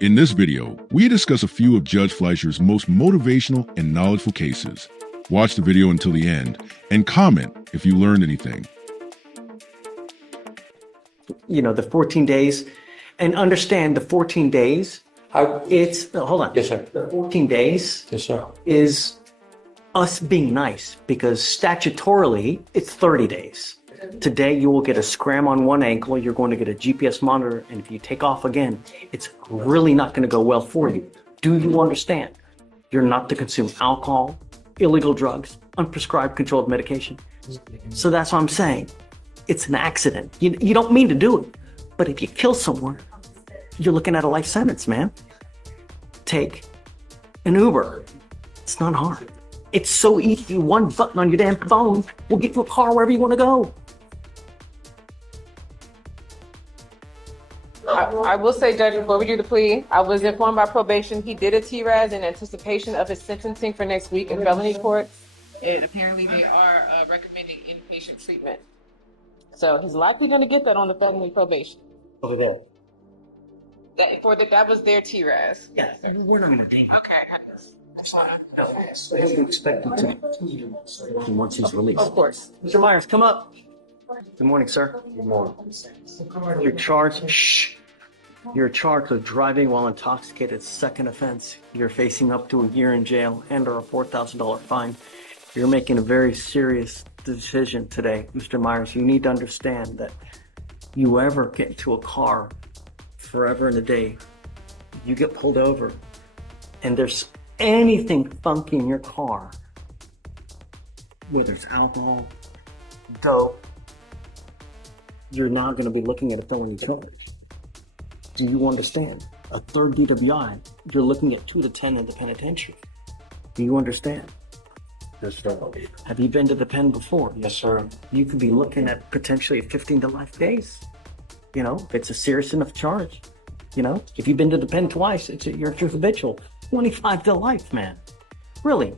In this video, we discuss a few of Judge Fleischer's most motivational and knowledgeable cases. Watch the video until the end and comment if you learned anything. You know, the 14 days, and understand the 14 days, hold on. Yes, sir. The 14 days Yes, sir. is us being nice because statutorily it's 30 days. Today you will get a scram on one ankle, you're going to get a GPS monitor, and if you take off again, it's really not going to go well for you. Do you understand? You're not to consume alcohol, illegal drugs, unprescribed controlled medication. So that's what I'm saying. It's an accident. You don't mean to do it, but if you kill someone, you're looking at a life sentence, man. Take an Uber. It's not hard. It's so easy. One button on your damn phone will get you a car wherever you want to go. I will say, Judge, before we do the plea, I was informed by probation he did a TRAS in anticipation of his sentencing for next week in felony court. And apparently they are recommending inpatient treatment. So he's likely going to get that on the felony probation. Over there. That was their TRAS. Yeah, we're not going to do Okay. we expect him to once he's released. Of course. Mr. Myers, come up. Good morning, sir. Good morning. You're charged. Shh. You're charged with driving while intoxicated. Second offense. You're facing up to a year in jail and or a $4,000 fine. You're making a very serious decision today, Mr. Myers. You need to understand that you ever get into a car forever and a day, you get pulled over, and there's anything funky in your car, whether it's alcohol, dope, you're now going to be looking at a felony charge. Do you understand? A third DWI, you're looking at 2 to 10 in the penitentiary. Do you understand? Yes, sir. Have you been to the pen before? Yes, sir. You could be looking at potentially 15 to life days. You know, if it's a serious enough charge. You know, if you've been to the pen twice, you're a habitual. 25 to life, man. Really.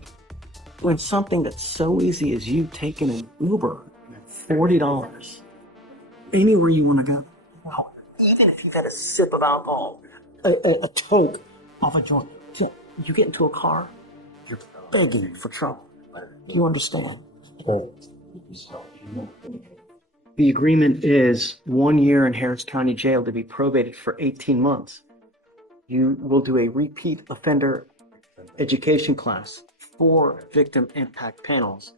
When something that's so easy as you taking an Uber, $40, anywhere you want to go. Wow. Even if you've had a sip of alcohol, a toke off a joint, you get into a car, you're begging for trouble. Do you understand? The agreement is 1 year in Harris County Jail to be probated for 18 months. You will do a repeat offender education class, 4 victim impact panels.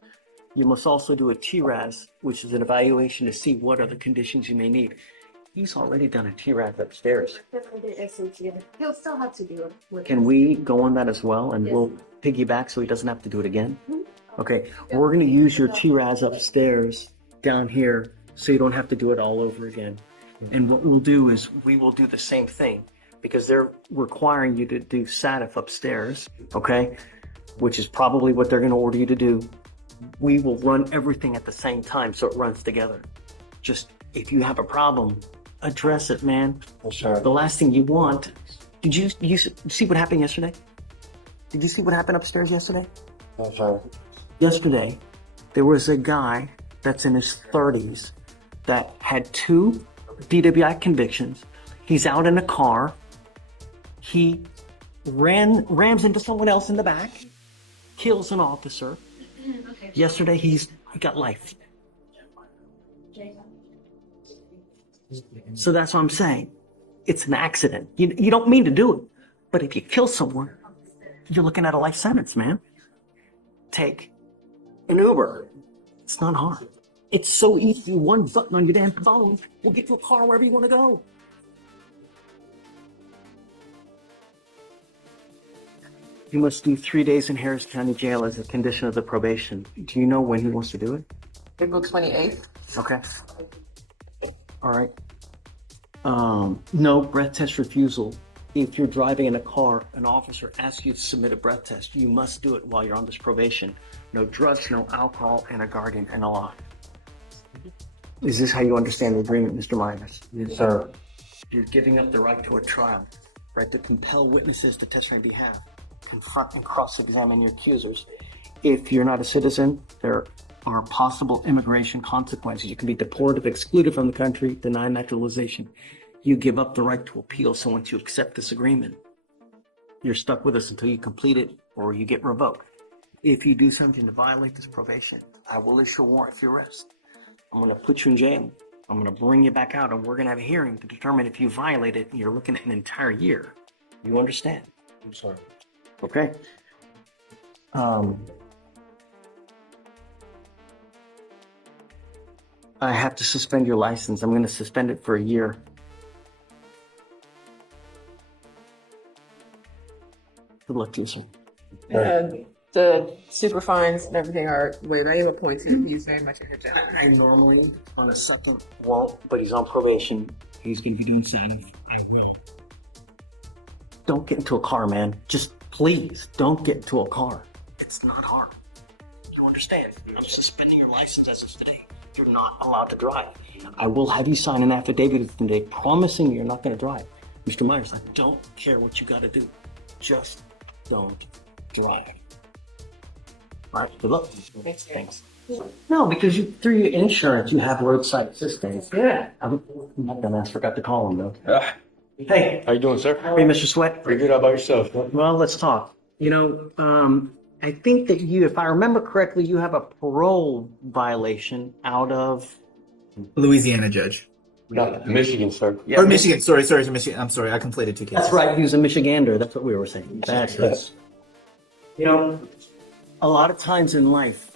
You must also do a TRAS, which is an evaluation to see what other conditions you may need. He's already done a TRAS upstairs. He'll still have to do it. Can we go on that as well, and we'll piggyback so he doesn't have to do it again? Okay, we're going to use your TRAS upstairs down here so you don't have to do it all over again. And what we'll do is we will do the same thing because they're requiring you to do SATIF upstairs, okay? Which is probably what they're going to order you to do. We will run everything at the same time so it runs together. Just if you have a problem, address it, man. Yes, sir. The last thing you want, did you see what happened yesterday? Did you see what happened upstairs yesterday? Yes, sir. Yesterday, there was a guy that's in his 30s that had 2 DWI convictions. He's out in a car. He rams into someone else in the back, kills an officer. Okay. Yesterday, he got life. So that's what I'm saying. It's an accident. You don't mean to do it, but if you kill someone, you're looking at a life sentence, man. Take an Uber. It's not hard. It's so easy. One button on your damn phone will get you a car wherever you want to go. You must do 3 days in Harris County Jail as a condition of the probation. Do you know when he wants to do it? April 28th. Okay. All right. No breath test refusal. If you're driving in a car, an officer asks you to submit a breath test. You must do it while you're on this probation. No drugs, no alcohol, and a guardian and a law. Is this how you understand the agreement, Mr. Myers? Yes, sir. You're giving up the right to a trial, right to compel witnesses to testify on your behalf, confront and cross-examine your accusers. If you're not a citizen, there are possible immigration consequences. You can be deported, excluded from the country, denied naturalization. you give up the right to appeal. So once you accept this agreement, you're stuck with us until you complete it or you get revoked. If you do something to violate this probation, I will issue a warrant for your arrest. I'm going to put you in jail. I'm going to bring you back out, and we're going to have a hearing to determine if you violate it. And you're looking at an entire year. You understand? I'm sorry. Okay. I have to suspend your license. I'm going to suspend it for a year. Good luck to you, sir. The super fines and everything are waived. I am appointed. He's very much in your job. I normally, on a second, won't, but he's on probation. He's going to be doing Saturday. I will. Don't get into a car, man. Just please don't get into a car. It's not hard. You understand? I'm suspending your license as of today. You're not allowed to drive. I will have you sign an affidavit today promising you're not going to drive. Mr. Myers, I don't care what you got to do. Just don't drive. All right, good luck. Thanks. No, because through your insurance, you have roadside assistance. Yeah. I'm not gonna ask. Forgot to call him though. Hey, How you doing, sir? hey, Mr. Sweat. Pretty good. How about yourself? Well, let's talk. I think that if I remember correctly, you have a parole violation out of. Louisiana judge. No, Michigan, sir. Or Michigan. Sorry, Michigan. I'm sorry. I conflated two cases. That's right. He was a Michigander. That's what we were saying. That's right. A lot of times in life,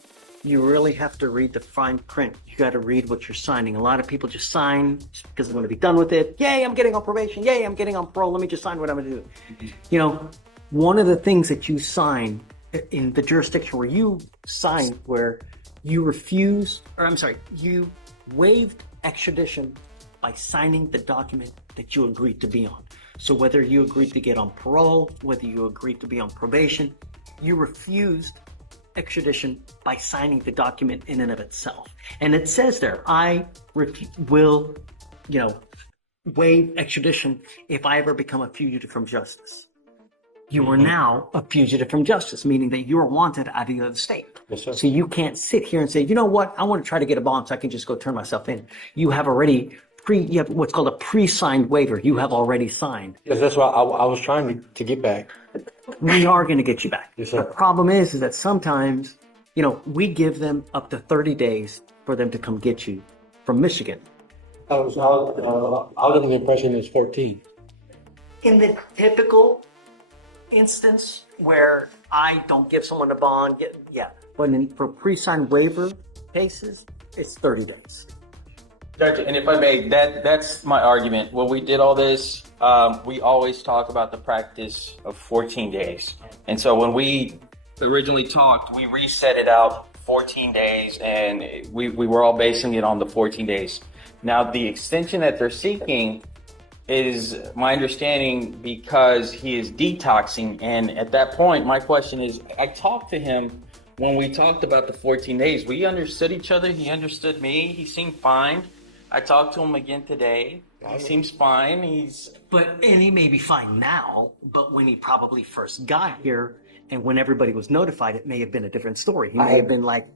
you really have to read the fine print. You got to read what you're signing. A lot of people just sign just because they want to be done with it. Yay, I'm getting on probation. Yay, I'm getting on parole. Let me just sign what I'm going to do. One of the things that you sign in the jurisdiction where you signed, where you you waived extradition by signing the document that you agreed to be on. So whether you agreed to get on parole, whether you agreed to be on probation, you refused extradition by signing the document in and of itself. And it says there, I will, waive extradition if I ever become a fugitive from justice. You are now a fugitive from justice, meaning that you are wanted out of the other state. Yes, sir. So you can't sit here and say, you know what, I want to try to get a bond so I can just go turn myself in. You have already you have what's called a pre-signed waiver. You have already signed. Because that's why I was trying to get back. We are going to get you back. Yes, sir. The problem is that sometimes, we give them up to 30 days for them to come get you from Michigan. I was under the impression it was 14. In the typical instance where I don't give someone a bond, but for pre-signed waiver cases, it's 30 days. Judge, and if I may, that's my argument. When we did all this, we always talk about the practice of 14 days. And so when we originally talked, we reset it out 14 days, and we were all basing it on the 14 days. Now, the extension that they're seeking is, my understanding, because he is detoxing. And at that point, my question is, I talked to him when we talked about the 14 days. We understood each other. He understood me. He seemed fine. I talked to him again today. He seems fine. And he may be fine now, but when he probably first got here and when everybody was notified, it may have been a different story. He may have been like,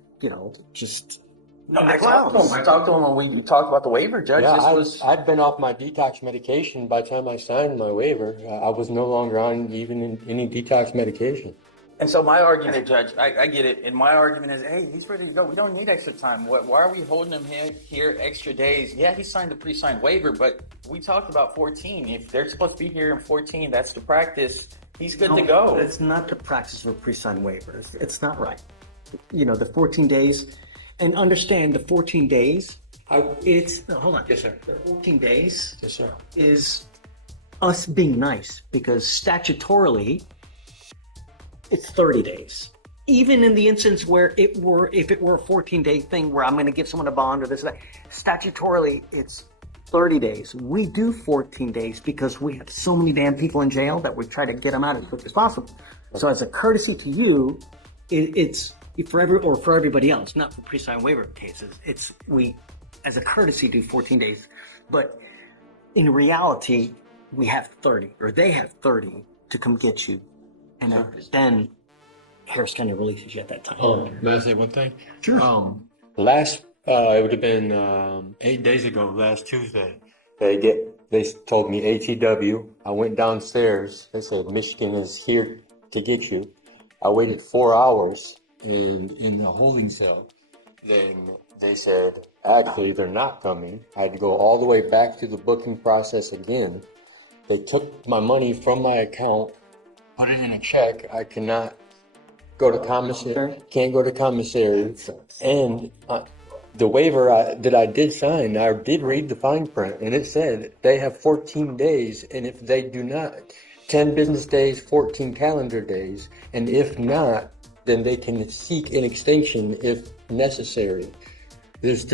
just. No, I talked to him when we talked about the waiver, Judge. Yeah, I'd been off my detox medication by the time I signed my waiver. I was no longer on even any detox medication. And so my argument, Judge, I get it. And my argument is, hey, he's ready to go. We don't need extra time. Why are we holding him here extra days? Yeah, he signed the pre-signed waiver, but we talked about 14. If they're supposed to be here in 14, that's the practice. He's good to go. It's not the practice of pre-signed waivers. It's not right. The 14 days, and understand the 14 days, hold on. Yes, sir. The 14 days Yes, sir. is us being nice, because statutorily, it's 30 days. Even in the instance where if it were a 14-day thing where I'm going to give someone a bond or this or that, statutorily it's 30 days. We do 14 days because we have so many damn people in jail that we try to get them out as quick as possible. So as a courtesy to you, it's for everybody else, not for pre-signed waiver cases. We, as a courtesy, do 14 days. But in reality, we have 30, or they have 30 to come get you. And then Harris County releases you at that time. May I say one thing? Sure. It would have been 8 days ago, last Tuesday. They They told me ATW. I went downstairs. They said Michigan is here to get you. I waited 4 hours in the holding cell. Then they said, actually, they're not coming. I had to go all the way back through the booking process again. They took my money from my account, put it in a check. I cannot go to commissary, can't go to commissary. And the waiver that I did sign, I did read the fine print, and it said they have 14 days, and if they do not, 10 business days, 14 calendar days, and if not, then they can seek an extension if necessary. Just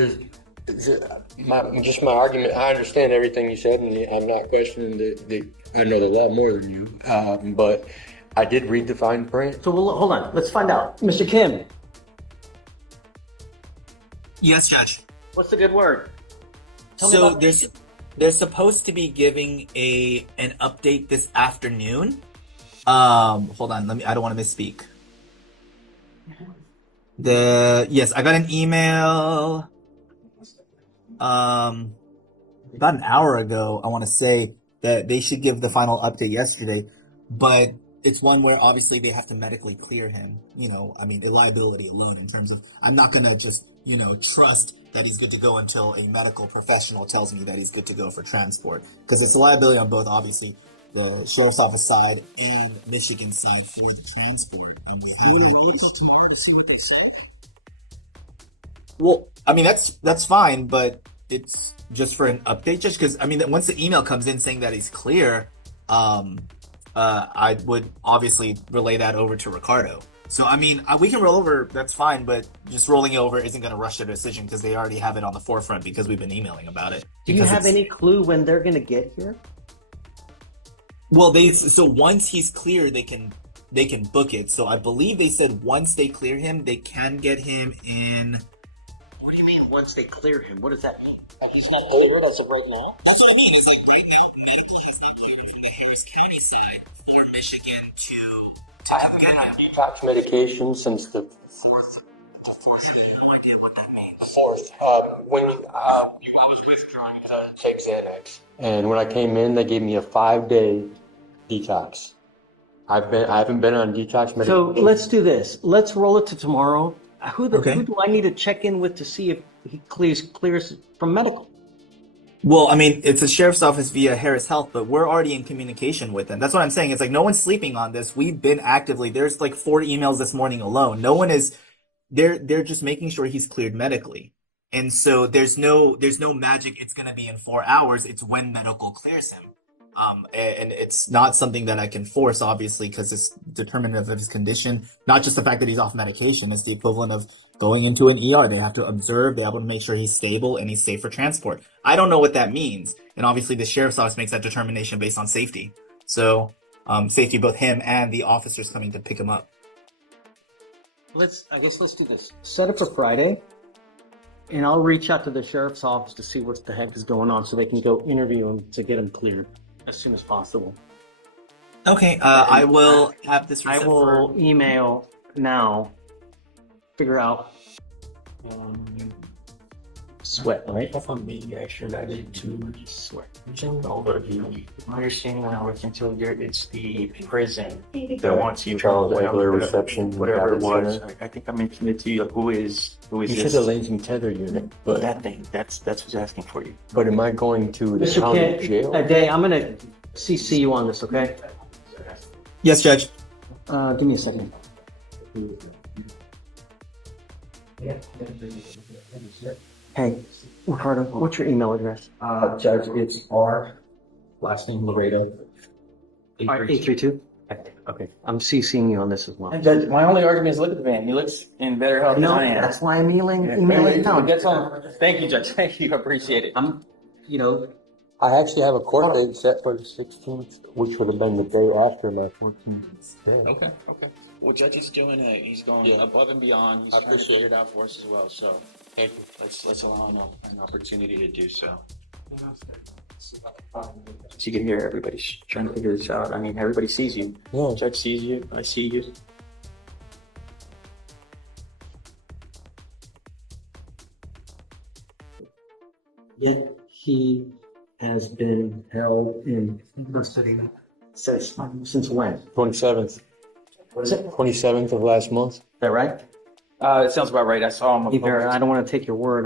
my argument. I understand everything you said, and I'm not questioning I know the law more than you, but I did read the fine print. So hold on. Let's find out. Mr. Kim, Yes, Judge. what's the good word? Tell me So about- they're supposed to be giving an update this afternoon. Hold on, I don't want to misspeak. Yes, I got an email about an hour ago, I want to say, that they should give the final update yesterday, but it's one where obviously they have to medically clear him. I mean, liability alone in terms of, I'm not going to just, trust that he's good to go until a medical professional tells me that he's good to go for transport. Because it's a liability on both, obviously, the sheriff's office side and Michigan side for the transport. And we have roll it till tomorrow to see what they say. Well, I mean, that's fine, but it's just for an update, just because, I mean, once the email comes in saying that he's clear, I would obviously relay that over to Ricardo. So, I mean, we can roll over, that's fine, but just rolling it over isn't going to rush their decision because they already have it on the forefront because we've been emailing about it. Do you have any clue when they're going to get here? Well, so once he's clear, they can book it. So I believe they said once they clear him, they can get him in. What do you mean once they clear him? What does that mean? He's not clear as of right now. That's what I mean. It's like right now, medical has not cleared him from the Harris County side for Michigan to I haven't gotten a detox medication since the 4th. I have no idea what that means. 4th. When I was withdrawing to take Xanax, and when I came in, they gave me a 5-day detox. I haven't been on detox medication. So let's do this. Let's roll it to tomorrow. Who Okay. do I need to check in with to see if he clears from medical? Well, I mean, it's a sheriff's office via Harris Health, but we're already in communication with them. That's what I'm saying. It's like no one's sleeping on this. We've been actively. There's like 4 emails this morning alone. No one is. They're just making sure he's cleared medically, and so there's no magic. It's going to be in 4 hours. It's when medical clears him, and it's not something that I can force, obviously, because it's determinative of his condition. Not just the fact that he's off medication. It's the equivalent of going into an ER. They have to observe. They have to make sure he's stable and he's safe for transport. I don't know what that means. And obviously the sheriff's office makes that determination based on safety. So safety, both him and the officers coming to pick him up. Let's do this. Set it for Friday, and I'll reach out to the sheriff's office to see what the heck is going on so they can go interview him to get him cleared as soon as possible. Okay, I will have this. I will email now, figure out sweat, right? If I'm being extradited to Sweat. over my understanding when I was until it's the prison that wants you Charles Wegler reception, whatever it Rapid was. Center. I think I mentioned it to you. Who is You should this? have laid tether unit, but That thing. That's who's asking for you. am I going to the Mr. county jail? Day, I'm gonna CC you on this, okay? Yes, Judge. Give me a second. Hey, Ricardo, what's your email address? Judge, it's R. Last name Laredo. 832? Okay, I'm CCing you on this as well. Judge, my only argument is look at the man. He looks in better health than No, I am. that's why I'm emailing now. That's all. Thank you, Judge. Thank you. I appreciate it. I actually have a court date set for the 16th, which would have been the day after my 14th day. Okay. Well, Judge is doing it. He's going above and beyond. He's trying to figure it out for us as well. So, Thank you. let's allow him an opportunity to do so. So you can hear everybody's trying to figure this out. I mean, everybody sees you. Yeah. Judge sees you. I see you. Yet he has been held in custody since when? 27th. What is it? 27th of last month. Is that right? It sounds about right. I saw him. Either, I don't want to take your word.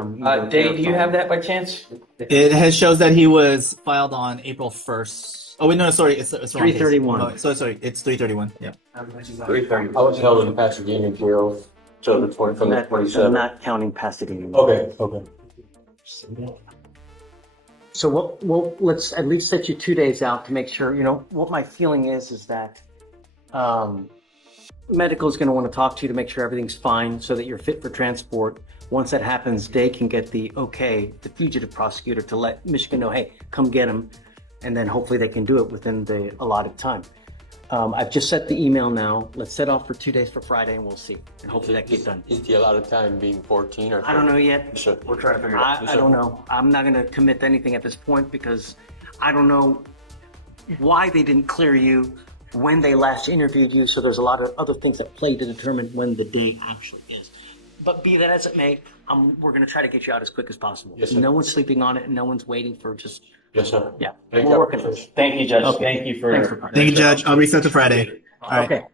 Dave, do you have that by chance? It shows that he was filed on April 1st. Oh wait, no, sorry, it's the wrong case. 331. Oh, sorry, it's 331. Yeah. 3:30. I was held in Pasadena jail till the 20 from the I'm 27th. not counting Pasadena. Okay. So we'll let's at least set you 2 days out to make sure. You know what my feeling is that medical is going to want to talk to you to make sure everything's fine, so that you're fit for transport. Once that happens, they can get the fugitive prosecutor to let Michigan know, hey, come get him, and then hopefully they can do it within the allotted time. I've just set the email now. Let's set off for 2 days for Friday, and we'll see. And hopefully that gets done. Is the allotted time being 14 or 13? I don't know yet. Sure. We're trying to figure it out. I don't know. I'm not going to commit to anything at this point because I don't know why they didn't clear you when they last interviewed you. So there's a lot of other things that play to determine when the day actually is. But be that as it may, we're going to try to get you out as quick as possible. Yes, sir. No one's sleeping on it, and no one's waiting for just. Yes, sir. Yeah, Thank we're you. working on it. Thank you, Judge. Okay. Thank you for. Thanks for Thank you, Judge. I'll reset to Friday. All right. Okay.